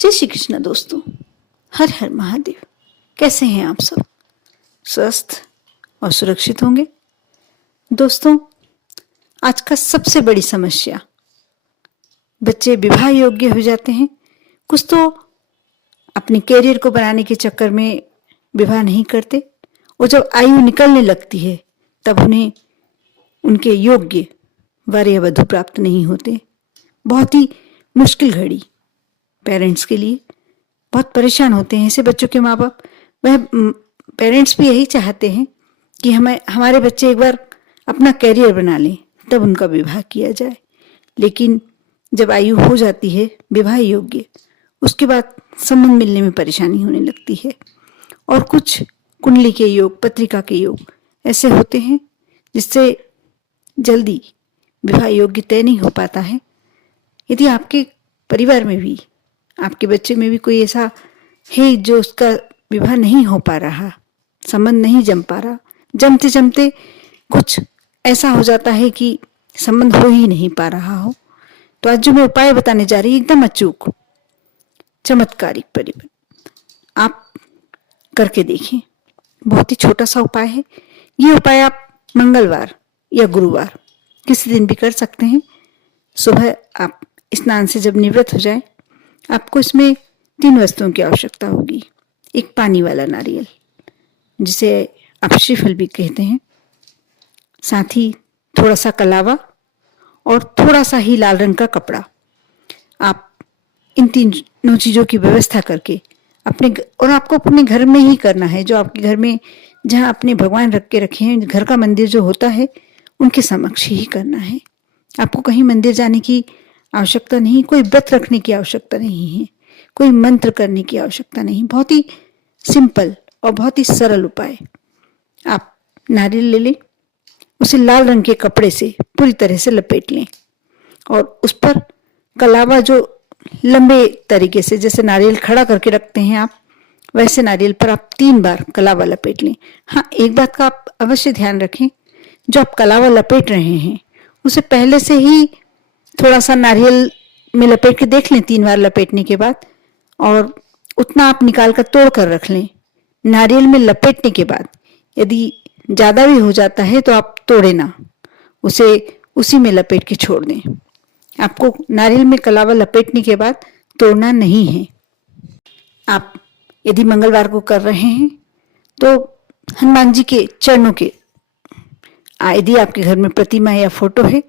जय श्री कृष्ण दोस्तों। हर हर महादेव। कैसे हैं आप सब? स्वस्थ और सुरक्षित होंगे। दोस्तों, आज का सबसे बड़ी समस्या, बच्चे विवाह योग्य हो जाते हैं, कुछ तो अपने कैरियर को बनाने के चक्कर में विवाह नहीं करते, और जब आयु निकलने लगती है तब उन्हें उनके योग्य वर या वधू प्राप्त नहीं होते। बहुत ही मुश्किल घड़ी पेरेंट्स के लिए, बहुत परेशान होते हैं ऐसे बच्चों के माँ बाप। वह पेरेंट्स भी यही चाहते हैं कि हमारे बच्चे एक बार अपना कैरियर बना लें, तब उनका विवाह किया जाए। लेकिन जब आयु हो जाती है विवाह योग्य, उसके बाद संबंध मिलने में परेशानी होने लगती है। और कुछ कुंडली के योग, पत्रिका के योग ऐसे होते हैं जिससे जल्दी विवाह योग्य तय नहीं हो पाता है। यदि आपके परिवार में भी, आपके बच्चे में भी कोई ऐसा है जो उसका विवाह नहीं हो पा रहा, संबंध नहीं जम पा रहा, जमते जमते कुछ ऐसा हो जाता है कि संबंध हो ही नहीं पा रहा हो, तो आज जो मैं उपाय बताने जा रही हूँ एकदम अचूक, चमत्कारिक परिवर्तन आप करके देखें। बहुत ही छोटा सा उपाय है। ये उपाय आप मंगलवार या गुरुवार किसी दिन भी कर सकते हैं। सुबह आप स्नान से जब निवृत्त हो जाए, आपको इसमें 3 वस्तुओं की आवश्यकता होगी। एक पानी वाला नारियल, जिसे आप श्रीफल भी कहते हैं, साथ ही थोड़ा सा कलावा और थोड़ा सा ही लाल रंग का कपड़ा। आप इन तीनों चीज़ों की व्यवस्था करके और आपको अपने घर में ही करना है, जो आपके घर में जहाँ अपने भगवान रख के रखे हैं, घर का मंदिर जो होता है उनके समक्ष ही करना है। आपको कहीं मंदिर जाने की आवश्यकता नहीं, कोई व्रत रखने की आवश्यकता नहीं है, कोई मंत्र करने की आवश्यकता नहीं। बहुत ही सिंपल और बहुत ही सरल उपाय। आप नारियल ले लें, उसे लाल रंग के कपड़े से पूरी तरह से लपेट लें और उस पर कलावा, जो लंबे तरीके से जैसे नारियल खड़ा करके रखते हैं आप, वैसे नारियल पर आप 3 बार कलावा लपेट लें। हाँ, एक बात का आप अवश्य ध्यान रखें, जो आप कलावा लपेट रहे हैं उसे पहले से ही थोड़ा सा नारियल में लपेट के देख लें 3 बार लपेटने के बाद, और उतना आप निकाल कर तोड़ कर रख लें। नारियल में लपेटने के बाद यदि ज़्यादा भी हो जाता है तो आप तोड़े ना, उसे उसी में लपेट के छोड़ दें। आपको नारियल में कलावा लपेटने के बाद तोड़ना नहीं है। आप यदि मंगलवार को कर रहे हैं तो हनुमान जी के चरणों के, यदि आपके घर में प्रतिमा या फोटो है,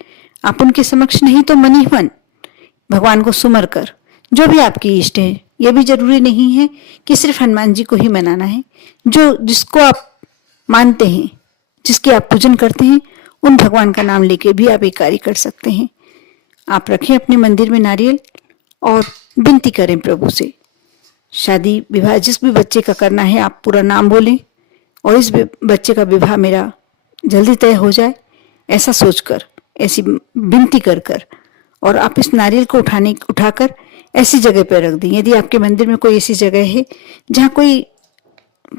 आप उनके समक्ष नहीं तो मन ही मन भगवान को सुमर कर, जो भी आपकी इष्ट है, यह भी जरूरी नहीं है कि सिर्फ हनुमान जी को ही मनाना है, जिसको आप मानते हैं, जिसके आप पूजन करते हैं, उन भगवान का नाम लेके भी आप एक कार्य कर सकते हैं। आप रखें अपने मंदिर में नारियल और विनती करें प्रभु से। शादी विवाह जिस भी बच्चे का करना है, आप पूरा नाम बोलें और इस बच्चे का विवाह मेरा जल्दी तय हो जाए, ऐसा सोचकर, ऐसी विनती कर और आप इस नारियल को उठाकर ऐसी जगह पर रख दें। यदि आपके मंदिर में कोई ऐसी जगह है जहाँ कोई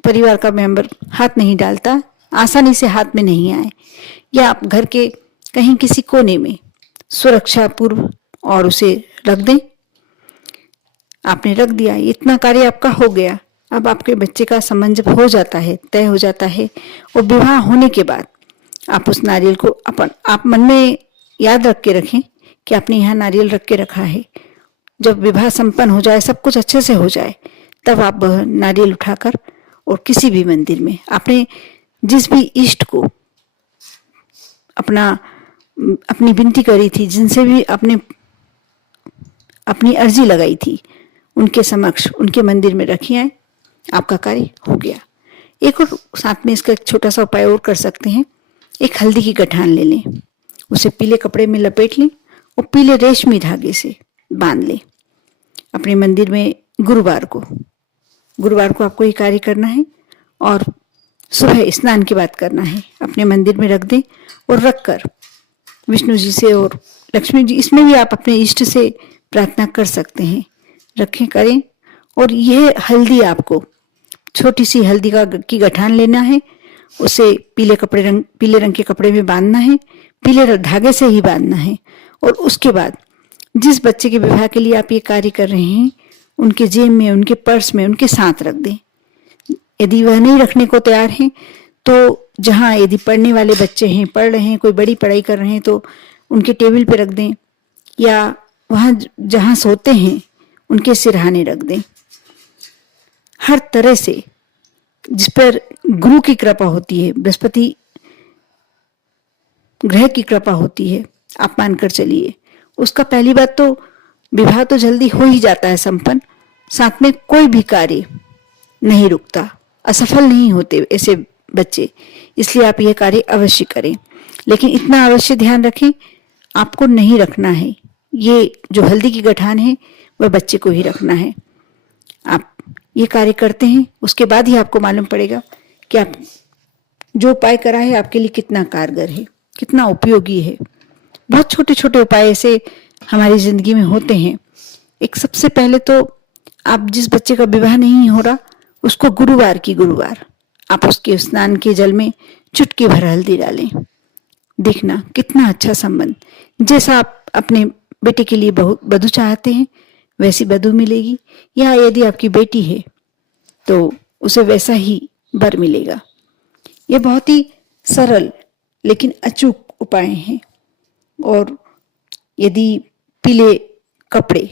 परिवार का मेंबर हाथ नहीं डालता, आसानी से हाथ में नहीं आए, या आप घर के कहीं किसी कोने में सुरक्षा पूर्व और उसे रख दें। आपने रख दिया, इतना कार्य आपका हो गया। अब आपके बच्चे का संबंध जब हो जाता है, तय हो जाता है, और विवाह होने के बाद आप उस नारियल को आप मन में याद रख के रखें कि आपने यहाँ नारियल रख के रखा है। जब विवाह संपन्न हो जाए, सब कुछ अच्छे से हो जाए, तब आप नारियल उठाकर और किसी भी मंदिर में आपने जिस भी इष्ट को अपनी विनती करी थी, जिनसे भी आपने अपनी अर्जी लगाई थी, उनके समक्ष, उनके मंदिर में रखिए। आपका कार्य हो गया। एक और साथ में इसका एक छोटा सा उपाय और कर सकते हैं। एक हल्दी की गठान ले लें, उसे पीले कपड़े में लपेट लें और पीले रेशमी धागे से बांध लें। अपने मंदिर में गुरुवार को आपको ये कार्य करना है और सुबह स्नान के बाद करना है। अपने मंदिर में रख दें और रखकर विष्णु जी से और लक्ष्मी जी, इसमें भी आप अपने इष्ट से प्रार्थना कर सकते हैं, रखें, करें। और यह हल्दी, आपको छोटी सी हल्दी की गठान लेना है, उसे पीले रंग के कपड़े में बांधना है, पीले धागे से ही बांधना है। और उसके बाद जिस बच्चे के विवाह के लिए आप ये कार्य कर रहे हैं, उनके जेब में, उनके पर्स में, उनके साथ रख दें। यदि वह नहीं रखने को तैयार हैं तो जहाँ यदि पढ़ने वाले बच्चे हैं, पढ़ रहे हैं, कोई बड़ी पढ़ाई कर रहे हैं तो उनके टेबल पे रख दें, या वहाँ जहाँ सोते हैं उनके सिरहाने रख दें। हर तरह से जिस पर गुरु की कृपा होती है, बृहस्पति ग्रह की कृपा होती है, आप मानकर चलिए। उसका पहली बात तो विवाह तो जल्दी हो ही जाता है संपन्न, साथ में कोई भी कार्य नहीं रुकता, असफल नहीं होते ऐसे बच्चे। इसलिए आप यह कार्य अवश्य करें, लेकिन इतना अवश्य ध्यान रखें, आपको नहीं रखना है। ये जो हल्दी की गठान है वह बच्चे को ही रखना है। आप ये कार्य करते हैं, उसके बाद ही आपको मालूम पड़ेगा कि आप जो उपाय करा है आपके लिए कितना कारगर है, कितना उपयोगी है। बहुत छोटे छोटे उपाय ऐसे हमारी जिंदगी में होते हैं। एक सबसे पहले तो आप जिस बच्चे का विवाह नहीं हो रहा उसको गुरुवार आप उसके स्नान के जल में चुटकी भर हल्दी डालें। देखना कितना अच्छा संबंध, जैसा आप अपने बेटे के लिए वधू चाहते हैं वैसी वधू मिलेगी, या यदि आपकी बेटी है तो उसे वैसा ही वर मिलेगा। ये बहुत ही सरल लेकिन अचूक उपाय हैं। और यदि पीले कपड़े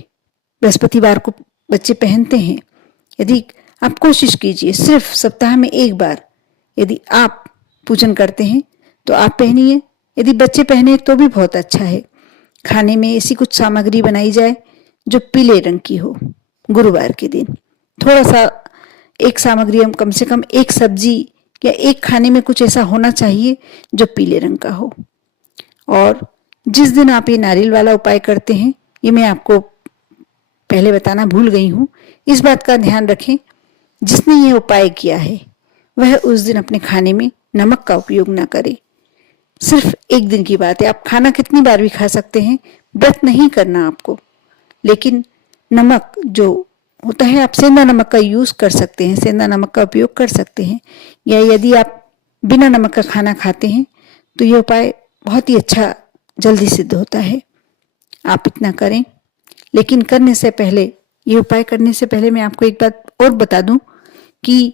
बृहस्पतिवार को बच्चे पहनते हैं, यदि आप कोशिश कीजिए सिर्फ सप्ताह में एक बार यदि आप पूजन करते हैं तो आप पहनिए। यदि बच्चे पहने तो भी बहुत अच्छा है। खाने में ऐसी कुछ सामग्री बनाई जाए जो पीले रंग की हो। गुरुवार के दिन थोड़ा सा एक सामग्री, हम कम से कम एक सब्जी या एक खाने में कुछ ऐसा होना चाहिए जो पीले रंग का हो। और जिस दिन आप ये नारियल वाला उपाय करते हैं, ये मैं आपको पहले बताना भूल गई हूँ, इस बात का ध्यान रखें, जिसने ये उपाय किया है वह उस दिन अपने खाने में नमक का उपयोग ना करे। सिर्फ एक दिन की बात है, आप खाना कितनी बार भी खा सकते हैं, व्रत नहीं करना आपको। लेकिन नमक जो होता है, आप सेंधा नमक का यूज कर सकते हैं, सेंधा नमक का उपयोग कर सकते हैं। या यदि आप बिना नमक का खाना खाते हैं तो ये उपाय बहुत ही अच्छा जल्दी सिद्ध होता है। आप इतना करें। लेकिन करने से पहले, ये उपाय करने से पहले मैं आपको एक बात और बता दूं कि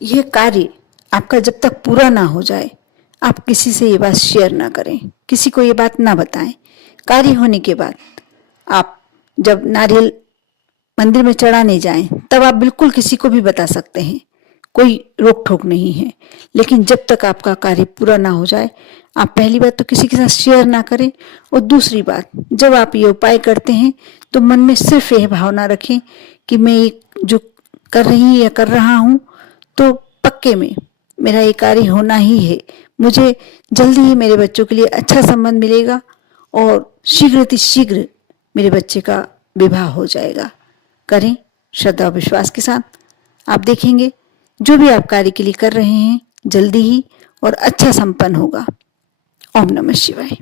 यह कार्य आपका जब तक पूरा ना हो जाए आप किसी से ये बात शेयर ना करें, किसी को ये बात ना बताएं। कार्य होने के बाद आप जब नारियल मंदिर में चढ़ाने जाएं तब आप बिल्कुल किसी को भी बता सकते हैं, कोई रोक ठोक नहीं है। लेकिन जब तक आपका कार्य पूरा ना हो जाए आप पहली बात तो किसी के साथ शेयर ना करें। और दूसरी बात, जब आप ये उपाय करते हैं तो मन में सिर्फ यह भावना रखें कि मैं जो कर रही या कर रहा हूं तो पक्के में मेरा ये कार्य होना ही है। मुझे जल्दी ही मेरे बच्चों के लिए अच्छा संबंध मिलेगा और शीघ्र मेरे बच्चे का विवाह हो जाएगा। करें श्रद्धा और विश्वास के साथ, आप देखेंगे जो भी आप कार्य के लिए कर रहे हैं जल्दी ही और अच्छा संपन्न होगा। ओम नमः शिवाय।